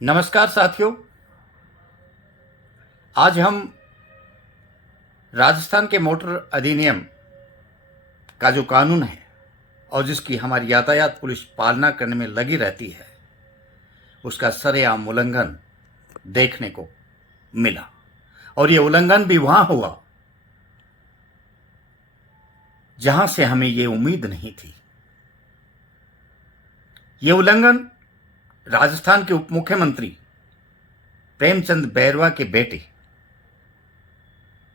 नमस्कार साथियों। आज हम राजस्थान के मोटर अधिनियम का जो कानून है और जिसकी हमारी यातायात पुलिस पालना करने में लगी रहती है, उसका सरेआम उल्लंघन देखने को मिला। और ये उल्लंघन भी वहां हुआ जहां से हमें ये उम्मीद नहीं थी। ये उल्लंघन राजस्थान के उप मुख्यमंत्री प्रेमचंद बैरवा के बेटे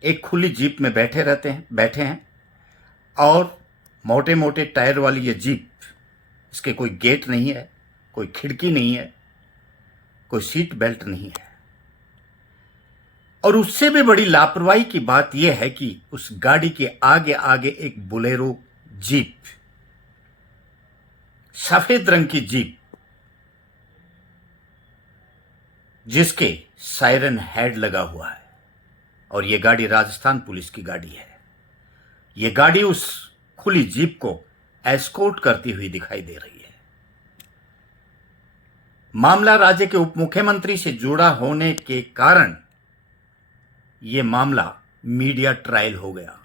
एक खुली जीप में बैठे हैं और मोटे मोटे टायर वाली ये जीप, इसके कोई गेट नहीं है, कोई खिड़की नहीं है, कोई सीट बेल्ट नहीं है। और उससे भी बड़ी लापरवाही की बात यह है कि उस गाड़ी के आगे आगे एक बोलेरो जीप, सफेद रंग की जीप, जिसके सायरन हेड लगा हुआ है, और यह गाड़ी राजस्थान पुलिस की गाड़ी है। यह गाड़ी उस खुली जीप को एस्कॉर्ट करती हुई दिखाई दे रही है। मामला राज्य के उप मुख्यमंत्री से जुड़ा होने के कारण यह मामला मीडिया ट्रायल हो गया,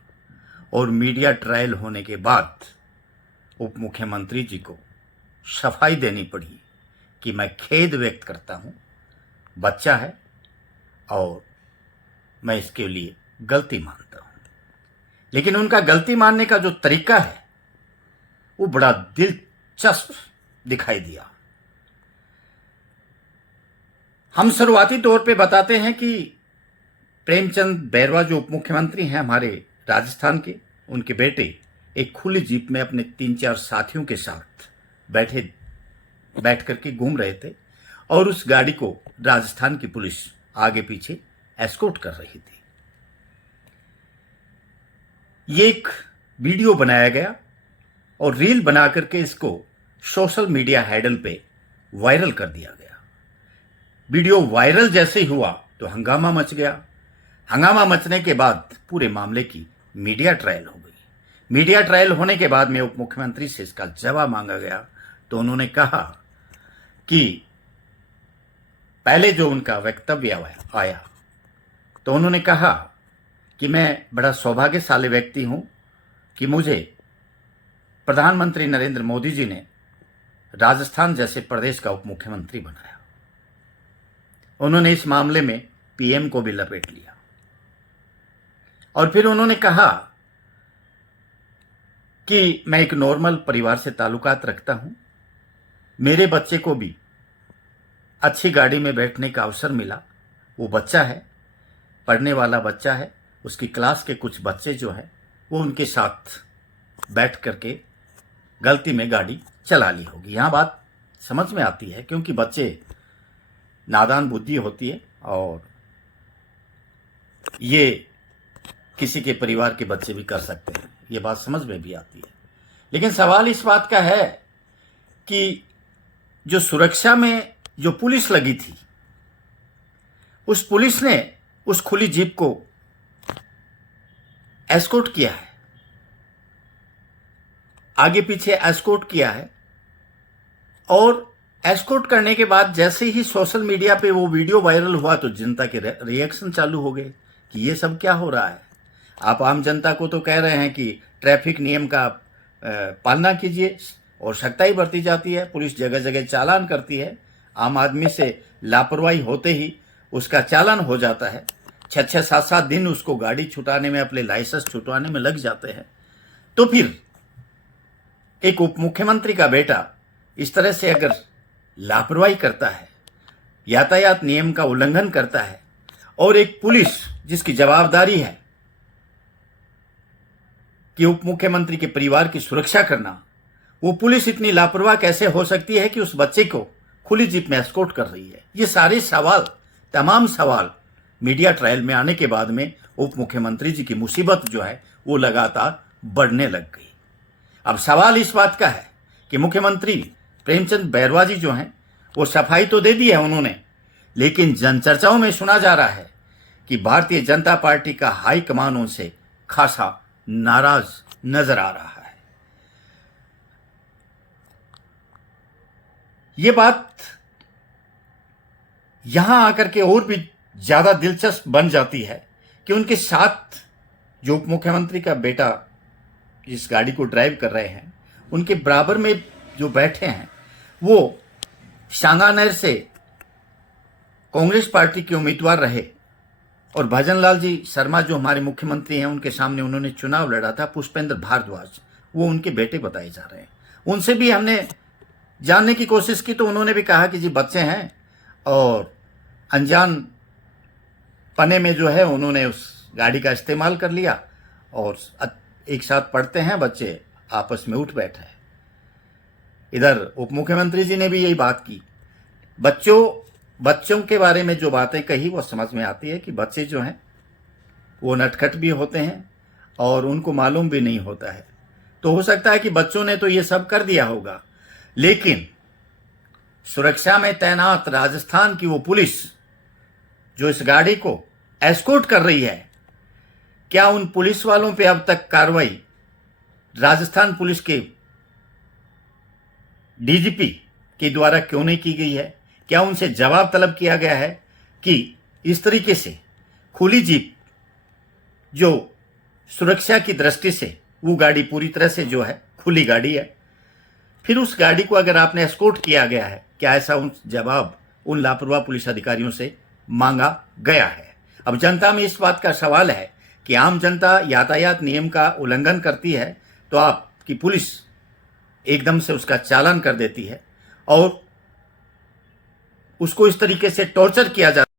और मीडिया ट्रायल होने के बाद उप मुख्यमंत्री जी को सफाई देनी पड़ी कि मैं खेद व्यक्त करता हूं, बच्चा है और मैं इसके लिए गलती मानता हूं। लेकिन उनका गलती मानने का जो तरीका है वो बड़ा दिलचस्प दिखाई दिया। हम शुरुआती तौर पे बताते हैं कि प्रेमचंद बैरवा जो उप मुख्यमंत्री हैं हमारे राजस्थान के, उनके बेटे एक खुली जीप में अपने 3-4 साथियों के साथ बैठ करके घूम रहे थे, और उस गाड़ी को राजस्थान की पुलिस आगे पीछे एस्कॉर्ट कर रही थी। ये एक वीडियो बनाया गया और रील बना करके इसको सोशल मीडिया हैंडल पे वायरल कर दिया गया। वीडियो वायरल जैसे ही हुआ तो हंगामा मच गया। हंगामा मचने के बाद पूरे मामले की मीडिया ट्रायल हो गई। मीडिया ट्रायल होने के बाद में उप मुख्यमंत्री से इसका जवाब मांगा गया, तो उन्होंने कहा कि पहले जो उनका वक्तव्य आया तो उन्होंने कहा कि मैं बड़ा सौभाग्यशाली व्यक्ति हूं कि मुझे प्रधानमंत्री नरेंद्र मोदी जी ने राजस्थान जैसे प्रदेश का उप मुख्यमंत्री बनाया। उन्होंने इस मामले में पीएम को भी लपेट लिया, और फिर उन्होंने कहा कि मैं एक नॉर्मल परिवार से ताल्लुकात रखता हूं, मेरे बच्चे को भी अच्छी गाड़ी में बैठने का अवसर मिला। वो बच्चा है, पढ़ने वाला बच्चा है, उसकी क्लास के कुछ बच्चे जो हैं वो उनके साथ बैठ करके गलती में गाड़ी चला ली होगी। यहाँ बात समझ में आती है क्योंकि बच्चे नादान बुद्धि होती है, और ये किसी के परिवार के बच्चे भी कर सकते हैं, ये बात समझ में भी आती है। लेकिन सवाल इस बात का है कि जो सुरक्षा में जो पुलिस लगी थी, उस पुलिस ने उस खुली जीप को एस्कॉर्ट किया है, आगे पीछे एस्कॉर्ट किया है, और एस्कॉर्ट करने के बाद जैसे ही सोशल मीडिया पे वो वीडियो वायरल हुआ तो जनता के रिएक्शन चालू हो गए कि ये सब क्या हो रहा है। आप आम जनता को तो कह रहे हैं कि ट्रैफिक नियम का पालना कीजिए, और सख्ताई बरती जाती है, पुलिस जगह जगह चालान करती है। आम आदमी से लापरवाही होते ही उसका चालान हो जाता है। 6-6, 7-7 दिन उसको गाड़ी छुटाने में, अपने लाइसेंस छुटवाने में लग जाते हैं। तो फिर एक उप मुख्यमंत्री का बेटा इस तरह से अगर लापरवाही करता है, यातायात नियम का उल्लंघन करता है, और एक पुलिस जिसकी जवाबदारी है कि उप मुख्यमंत्री के परिवार की सुरक्षा करना, वो पुलिस इतनी लापरवाह कैसे हो सकती है कि उस बच्चे को खुली जीप में एस्कॉर्ट कर रही है। ये सारे सवाल, तमाम सवाल मीडिया ट्रायल में आने के बाद में उप मुख्यमंत्री जी की मुसीबत जो है वो लगातार बढ़ने लग गई। अब सवाल इस बात का है कि मुख्यमंत्री प्रेमचंद बैरवा जी जो हैं वो सफाई तो दे दी है उन्होंने, लेकिन जनचर्चाओं में सुना जा रहा है कि भारतीय जनता पार्टी का हाईकमान उनसे खासा नाराज नजर आ रहा है। ये बात यहां आकर के और भी ज्यादा दिलचस्प बन जाती है कि उनके साथ जो उप मुख्यमंत्री का बेटा जिस गाड़ी को ड्राइव कर रहे हैं, उनके बराबर में जो बैठे हैं वो सांगानेर से कांग्रेस पार्टी के उम्मीदवार रहे और भजनलाल जी शर्मा जो हमारे मुख्यमंत्री हैं, उनके सामने उन्होंने चुनाव लड़ा था, पुष्पेंद्र भारद्वाज, वो उनके बेटे बताए जा रहे हैं। उनसे भी हमने जानने की कोशिश की तो उन्होंने भी कहा कि जी बच्चे हैं और अनजान पने में जो है उन्होंने उस गाड़ी का इस्तेमाल कर लिया और एक साथ पढ़ते हैं बच्चे, आपस में उठ बैठे हैं। इधर उप मुख्यमंत्री जी ने भी यही बात की। बच्चों के बारे में जो बातें कही वो समझ में आती है कि बच्चे जो हैं वो नटखट भी होते हैं और उनको मालूम भी नहीं होता है। तो हो सकता है कि बच्चों ने तो ये सब कर दिया होगा, लेकिन सुरक्षा में तैनात राजस्थान की वो पुलिस जो इस गाड़ी को एस्कॉर्ट कर रही है, क्या उन पुलिस वालों पे अब तक कार्रवाई राजस्थान पुलिस के डीजीपी के द्वारा क्यों नहीं की गई है? क्या उनसे जवाब तलब किया गया है कि इस तरीके से खुली जीप जो सुरक्षा की दृष्टि से वो गाड़ी पूरी तरह से जो है खुली गाड़ी है, फिर उस गाड़ी को अगर आपने एस्कॉर्ट किया गया है, क्या ऐसा उन जवाब उन लापरवाह पुलिस अधिकारियों से मांगा गया है? अब जनता में इस बात का सवाल है कि आम जनता यातायात नियम का उल्लंघन करती है तो आपकी पुलिस एकदम से उसका चालान कर देती है और उसको इस तरीके से टॉर्चर किया जाता है।